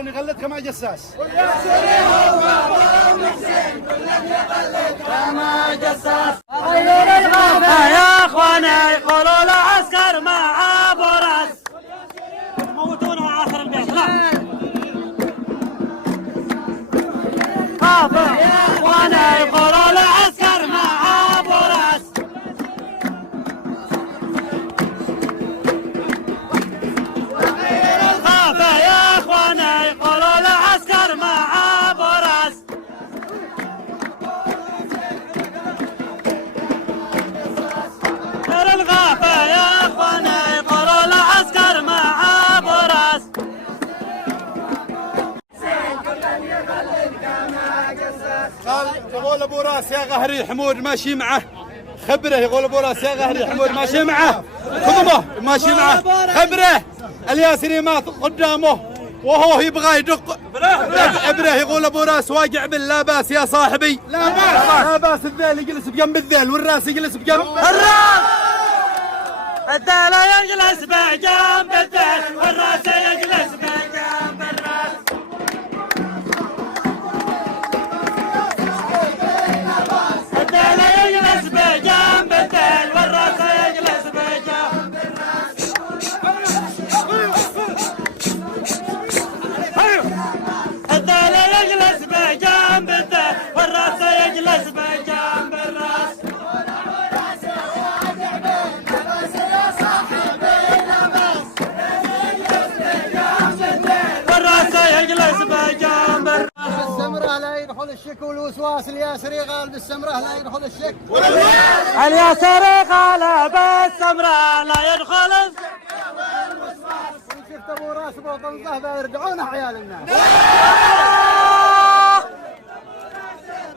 كلن يغلد كما جساس. كما جساس. يا اخوانا يقولوا العسكر مع ابو راس يموتونه اخر البيت. يا اخوانا يقولوا العسكر مع ابو راس. يا اخوانا يقولوا العسكر مع ابو راس. الغافة يا اخوانا يقولوا العسكر مع ابو راس. قال يقول ابو راس يا غهري حمود ماشي معه خبره. يقول ابو راس يا غهري حمود ماشي معه خدمه ماشي معه خبره. الياسري مات قدامه وهو يبغى يدق ابره. يقول ابو راس واقع باللا باس يا صاحبي. لا باس الذيل يجلس بجنب الذيل والراس يجلس بجنب الراس. الذيل يجلس بجنب الذيل والراس يجلس بجنب الراس. الذيل يجلس بجنب الذيل والراس يجلس بجنب الراس. الذيل يجلس بجنب الذيل والراس يجلس بجنب الراس. والراس يجلس بجنب الراس. بالسمره لا يدخل الشك والوسواس. الياسري قال بالسمره لا يدخل الشك. الياسري قال بالسمره لا يدخل والوسواس. شفت ابو راس بوطن صهبه يرجعون عيال الناس.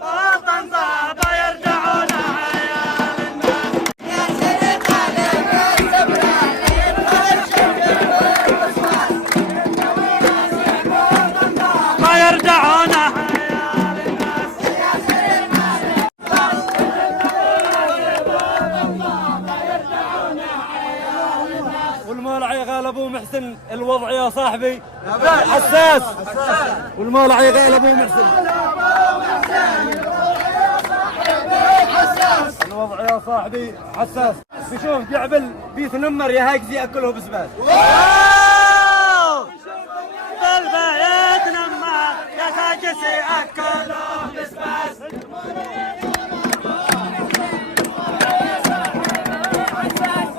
وطن صهبه يرجعون عيال الناس. الياسري قال بالسمره لا يدخل الشك والوسواس. ما يرجعون والمولعي قال ابو محسن الوضع يا صاحبي حساس. والمولعي قال ابو محسن الوضع يا صاحبي حساس. بشوف جعبل بيتنمر يهاجزي ياكله بسباس. بالبيت لما يتاجس ياكله بسباس.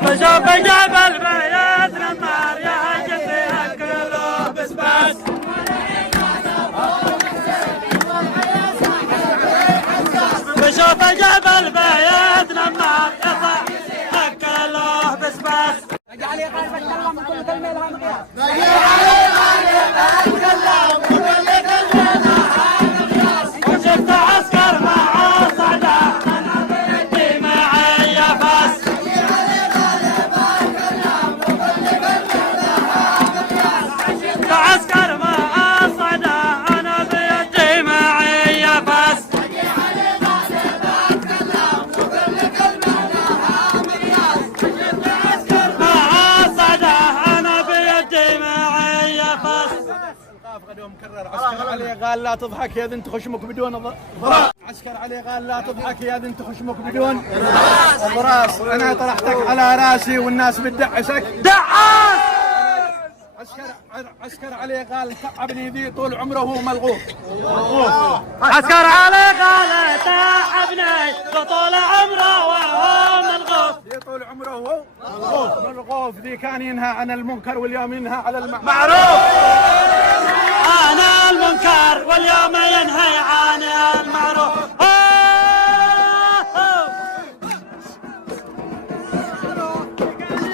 بشوف جبل بيت لما يتاجس ياكله بسباس. بشوف جبل بيت لما ياكله بسباس. علي قال بتكلم كل كلمه لها مقياس. وشفت عسكر مع صعدة أنا بيدي معي فاس. شفت عسكر مع صعدة أنا بيدي معي فاس. مع صعدة أنا بيدي معي فاس. عسكر عليه قال لا تضحك يا بنت خشمك بدون ضراء. عسكر عليه قال لا تضحك يا بنت خشمك بدون ضراس. انا طرحتك على راسي والناس بتدعسك دعاس. عسكر عليه قال تعبني ذي طول عمره ملغوف. عسكر علي قال تعبني وطول عمره وهو ملغوف. ذي طول عمره ملغوف. ذي كان ينهى عن المنكر واليوم ينهى على معروف. أنا المنكر واليوم ينهي عن المعروف.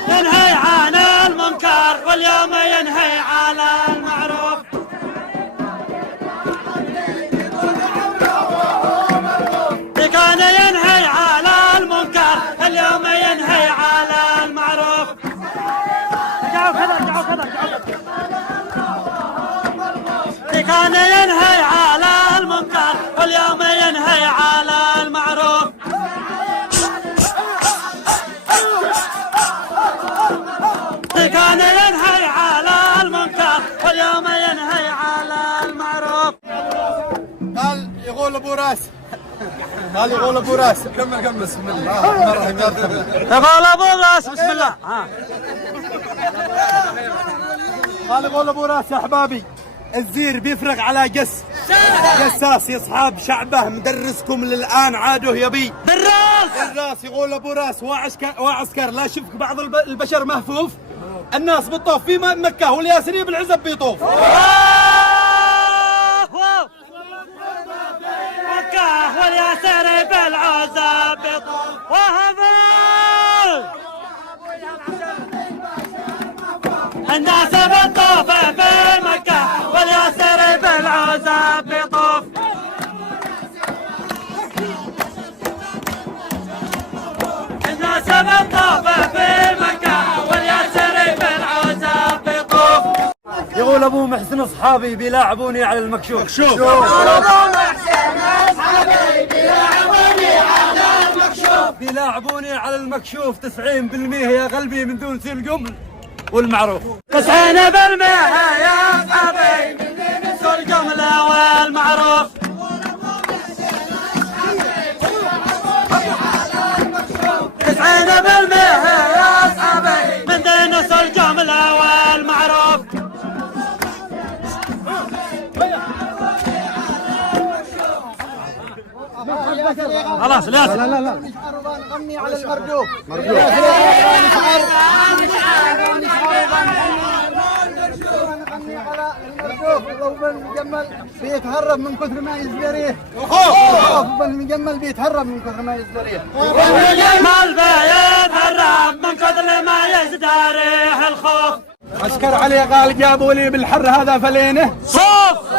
ينهي عن المنكر واليوم ينهي على المعروف. كان ينهي على المنكر اليوم ينهي على المعروف. رجعوا كذا رجعوا كذا رجعوا كذا. كان ينهي يقول ابو راس قال يقول ابو راس كمل بسم الله الرحمن الرحيم يقول ابو راس بسم الله. قال يقول ابو راس يا احبابي الزير بيفرق على قساس يا اصحاب شعبه مدرسكم للان عاده يبي بالراس يقول ابو راس وعسكر لا شفك بعض البشر مهفوف الناس بتطوف في مكه والياسري بالعزب بيطوف مكه والياسري بالعزب بيطوف الناس بتطوف في مكة والياسري بالعزب بيطوف الناس بتطوف في مكة والياسري بالعزب بيطوف. يقول ابو محسن اصحابي بيلاعبوني على المكشوف. بيلاعبوني على المكشوف 90% يا قلبي من دون الجمل والمعروف. 90% يا اصحابي من دون الجملة والمعروف. 90% يا اصحابي من دون الجملة والمعروف. خلاص لا نغني على المردوف نغني على المردوف. وبن مجمل بيتهرب من كثر ما يزدريه. وبن مجمل بيتهرب من كثر ما يزدريه. مال بيتهرب من كثر ما يزدريه الخوف. عسكر علي قال جابوا لي بالحر هذا فلينه صوف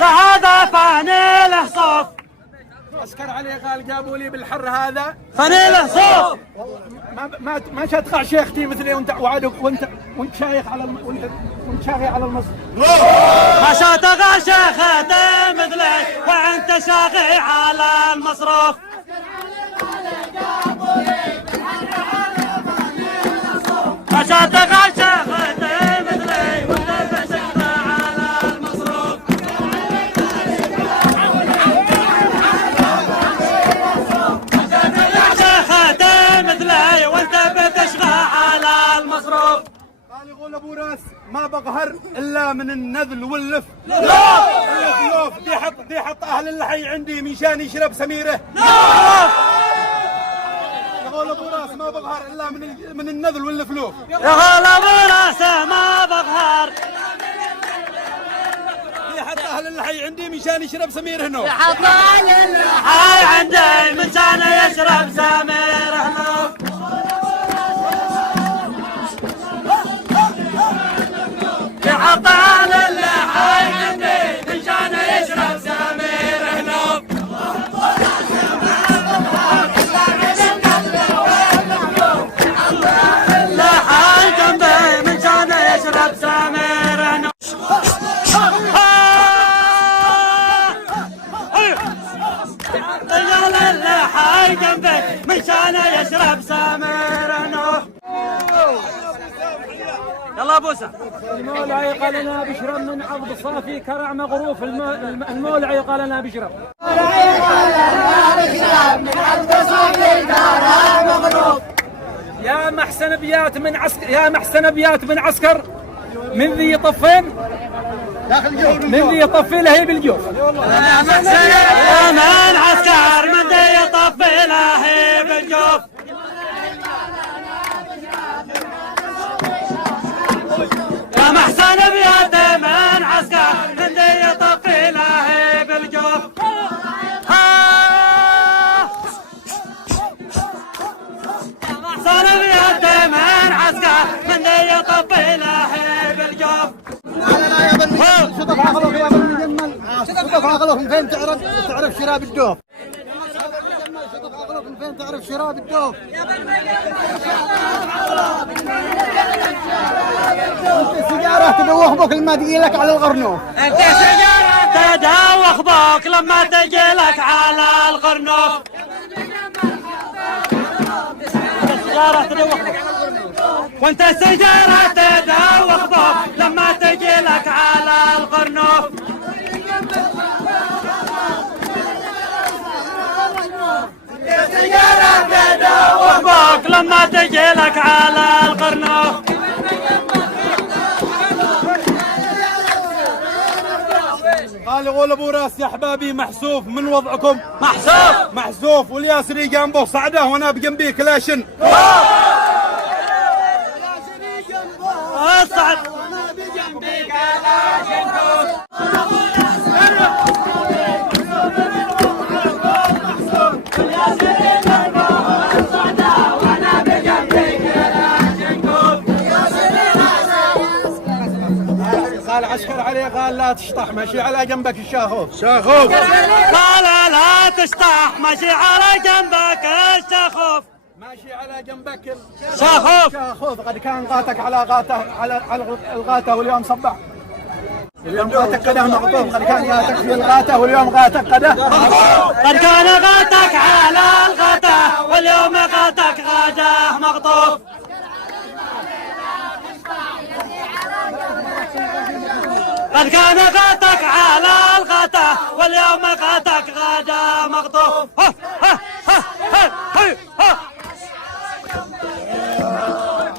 هذا فانيله صوف. عسكر علي قال جابوا لي بالحر هذا فانيله صوف. ما شتقع شيختي مثلي وانت وانت شايخ على وانت شاغي على المصر. ما شتقع شيختي مثلي وانت شاغي على المصروف. ما شتقع شيختي مثلي وانت شاغي على المصروف. شيختي مثلي وانت بتشغى على المصروف. قال يقول ابو راس ما بقهر الا من النذل واللف. دي حط اهل اللحي عندي مشان يشرب سميره. يقول ابو راس ما بقهر الا من النذل والفلوف. يقول ابو راس ما بقهر دي حط اهل اللحي عندي مشان يشرب سمير هنو. هاي عندي مشان يشرب سمير هنو. يحط على اللحي عندي مشان يشرب سمير هنو. اللحي جنبي مشان يشرب سمير هنو. رجال اللحي جنبي مشان يشرب سمير هنو. يلا بوسه. المولع يقال لنا بشرب من عبد صافي كرع مغروف. المولع يقال لنا بشرب. يا محسن ابيات من عسكر، يا محسن ابيات من عسكر من ذي يطفين من ذي يطفي له بالجوف. يا من عسكر من ذي يطفي له بالجوف. يا محسن ابيات من عسكر من ذي يطفي له بالجوف. يا محسن ابيات من عسكر من ذي يطفي له بالجوف. شطف عقلهم يا بن مجمل. شطف عقلهم فين تعرف شراب الدوف. شطف عقلهم فين تعرف شراب الدوف. انت سيجاره تدوخ بك لما تجي لك على القرنوف. انت سيجاره تدوخ بك لما تجي لك على القرنوف. سيجاره تدوخ بك وانت سيجاره تدوخ بك لما تجي لك على القرنوف. لما تجي لك على القرنوف. قال يقول ابو راس يا احبابي محسوف من وضعكم، محسوف محسوف، والياسري جنبه صعده وانا بجنبي كلاشن. اصعد قال عسكر عليه قال لا تشطح ماشي على جنبك الشاخوف. شاخوف قال لا تشطح ماشي على جنبك الشاخوف. ماشي على جنبك شاخوف. شاخوف قد كان غاتك على غاته على الغاته واليوم صبح. اليوم غاتك قده مقطوف، قد كان غاتك في الغاته واليوم غاتك قده. قد كان غاتك على الغاته واليوم غاتك غاده مقطوف. قد كان غاتك على الغاته واليوم غاتك غاده مقطوف.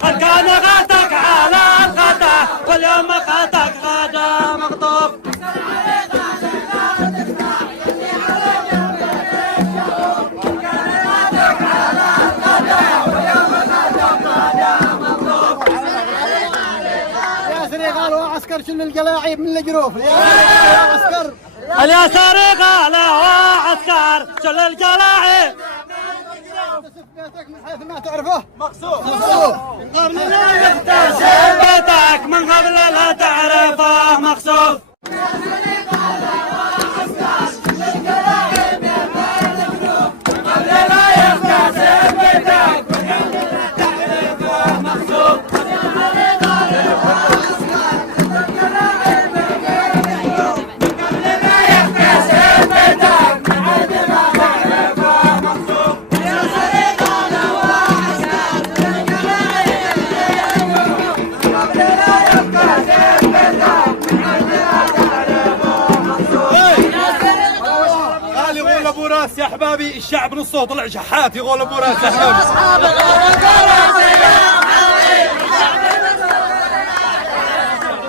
قد كان غاتك على الغاته واليوم غاتك غاده مقطوف. قالوا عسكر شل القلاعيب من الجروف. يا عسكر اليساري قالوا عسكر شل القلاعيب. بيتك من حيث ما تعرفه مقصوف. قبل لا يغتسل بيتك من قبل لا تعرفه مقصوف. يا احبابي الشعب نصه طلع شحات يقول ابو راس يا احبابي.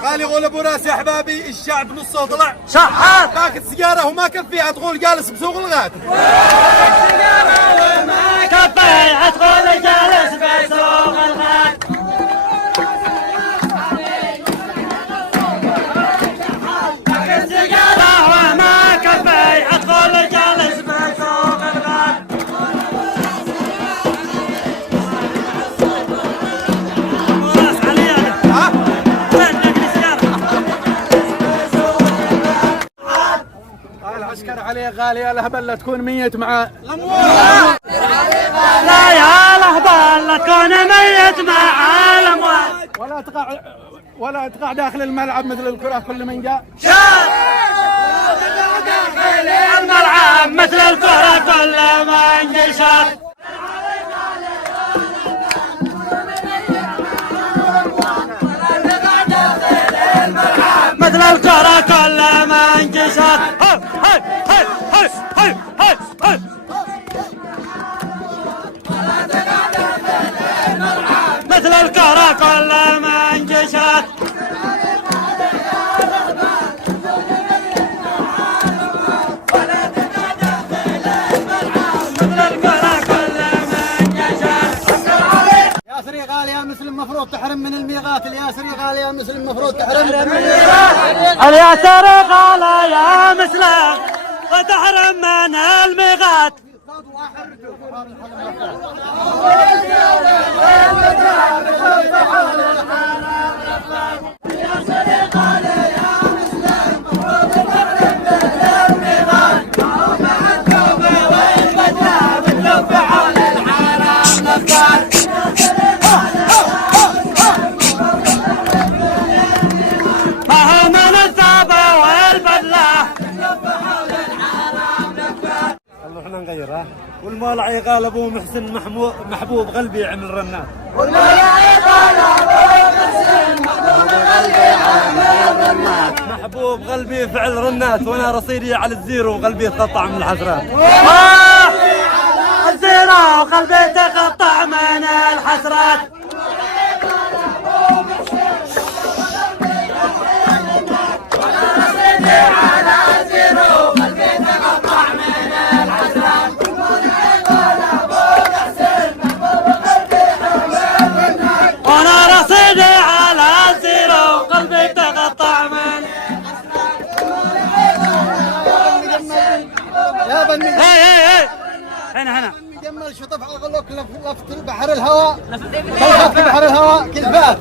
قال يقول ابو راس يا احبابي الشعب نصه طلع شحات. باكت سيجاره وما كفيها تقول جالس بسوق الغاد. ما كفيها تقول جالس بسوق الغاد. ما كفيها تقول جالس بسوق الغاد. راس علي ها؟ وين نقلي سيارة؟ قال عسكر عليه قال يا الهبل لا تكون ميت مع لا يا الهبل لا تكون ميت مع الاموال. ولا تقع داخل الملعب مثل الكرة كل من جاء. داخل الملعب مثل الكرة كل من جشت. مثل الكرة كل من جشت. مثل الكرة كل من جشت. ياسري قال يا مسلم مفروض تحرم من الميقات. الياسري قال يا مسلم مفروض تحرم من الميقات. الياسري قال يا مسلم وتحرم من الميقات. والمولعي قال ابو محسن محبوب قلبي عمل رنات. والمولعي قال ابو محسن محبوب قلبي عمل رنات. محبوب قلبي فعل رنات وانا رصيدي على الزيرو وقلبي اتقطع من الحسرات. الزيرو الله وقلبي تقطع من الحسرات. وانا رصيدي على الزيرو قلبي تقطع من. يا بني هي هنا جمل شطف اغلق لفت بحر الهواء لفت بحر الهواء كلفات.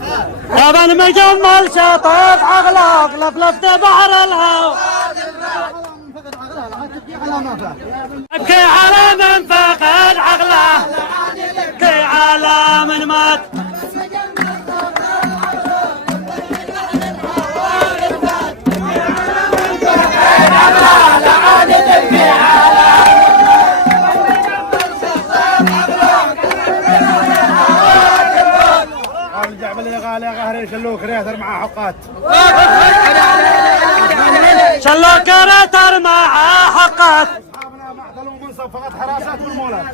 يا بن مجمل شطف اغلق لفلفت بحر الهواء. ابكي على من فقد عقله ابكي على من مات. غالي غهري شلوك ريثر مع حقات. شلوك ريثر مع حقات. اصحابنا معدلوا منصب فقط حراسات والمولات.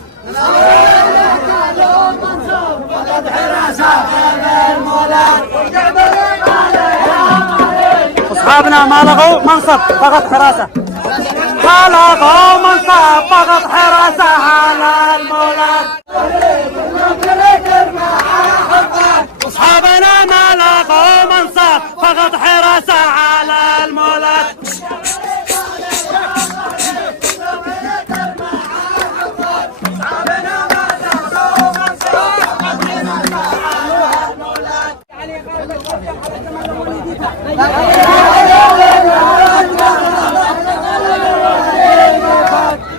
اصحابنا ما لغوا منصب فقط حراسه. ما لغوا منصب فقط حراسه على المولات. اصحابنا ما لغوا منصب فقط حراسه على المولات.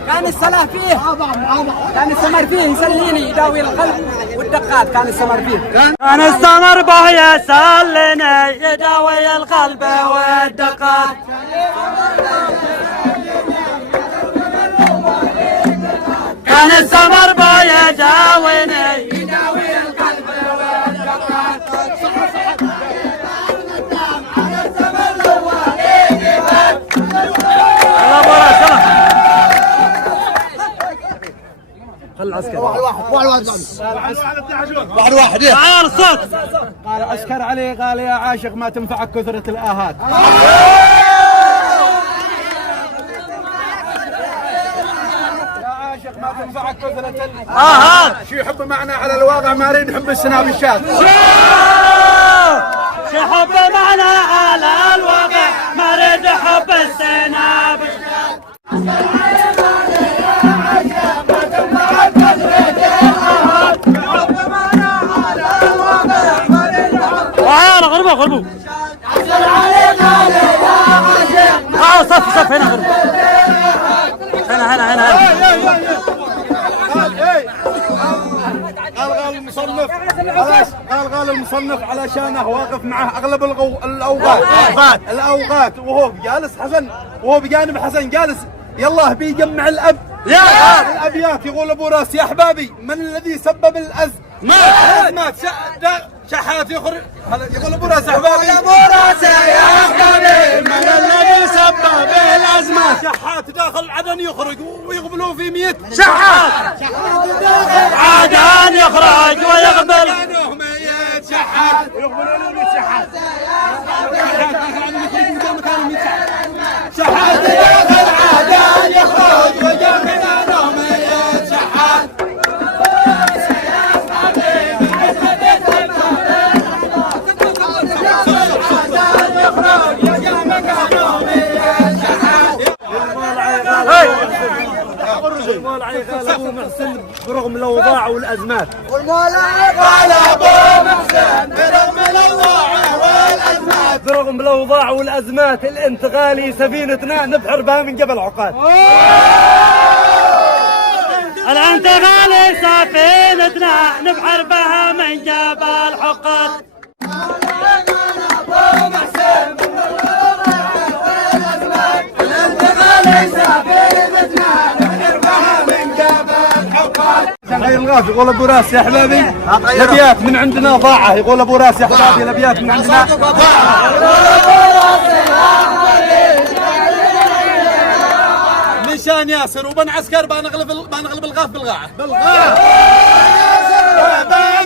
كان السلاح فيه، كان السمر فيه يسليني يداوي القلب والدقات. كان السمر فيه، كان السمر به يسليني يداوي القلب والدقات. كان السمر به يداويني يداوي القلب والدقات. واحد تعال الصوت. قال عسكر علي قال يا عاشق ما تنفعك كثرة الآهات. يا عاشق ما تنفعك كثرة الآهات. شو يحب معنا على الواقع ما يريد يحب السنابشات. شو يحب معنا على الواقع ما يريد يحب السنابشات. غربوا صف هنا غربوا. هنا قال المصنف قال المصنف علشانه واقف معه اغلب الاوقات وهو جالس حسن وهو بجانب حسن جالس يلا بيجمع الاب الابيات. يقول ابو راس يا احبابي من الذي سبب الازمات شحات يخرج. يقول ابو راس احبابي يا ابو راس يا احبابي من الذي سبب الازمات. شحات داخل عدن يخرج ويقبلوا في 100 شحات. عدن يخرج ويقبل 100 شحات. يقبلوا 100 شحات. شحات داخل عدن يخرج ويقبلوا 100 شحات. المول علي قال ابو محسن برغم الاوضاع والازمات. قال ابو محسن برغم الاوضاع والازمات. برغم الاوضاع والازمات الانتقالي سفينتنا نبحر بها من جبل عقاد. الانتقالي سفينتنا نبحر بها من جبل عقاد. غير الغاف يقول ابو راس يا احبابي الابيات من عندنا ضاعه. يقول ابو راس يا احبابي الابيات من عندنا ضاعه. مشان يا ياسر وبن عسكر بنغلب الغاف بالغاعه. بن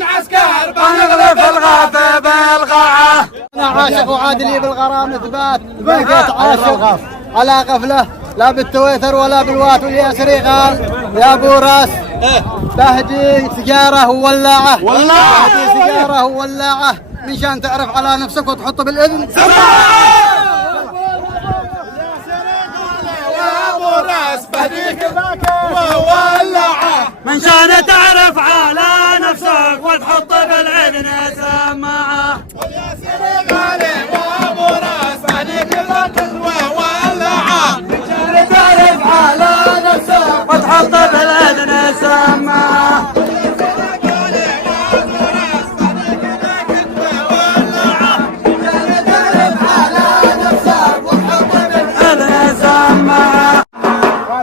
عسكر بنغلب الغاف بالغاعه. انا عاشق وعادلي بالغرام ثبات بقيت عاشق على غفله لا بالتويتر ولا بالوات والياسري قال يا ابو راس تهدي سيجاره وولاعه تهدي سيجاره وولاعه مشان تعرف على نفسك وتحط بالاذن من شان تعرف على نفسك وتحط بالعين سماعه. والياسر غالي وابو راس بعديك وولعه. من شان تعرف على نفسك وتحط بالعين سماعه.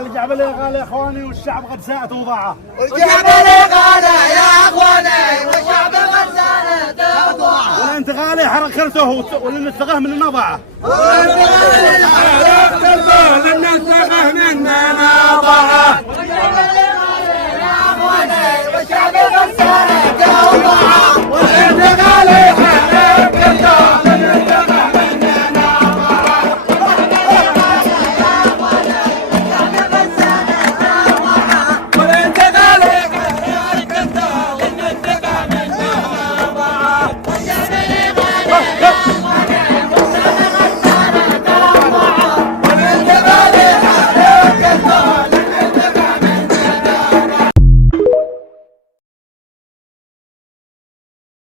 الجعبلي غالي يا اخواني والشعب قد ساءت وضاعه. الجعبلي غالي يا اخواني والشعب قد ساءت وضاعه. والانت غالي حركته ولن نستغاه من النضاعه. ولن نستغاه من النضاعه.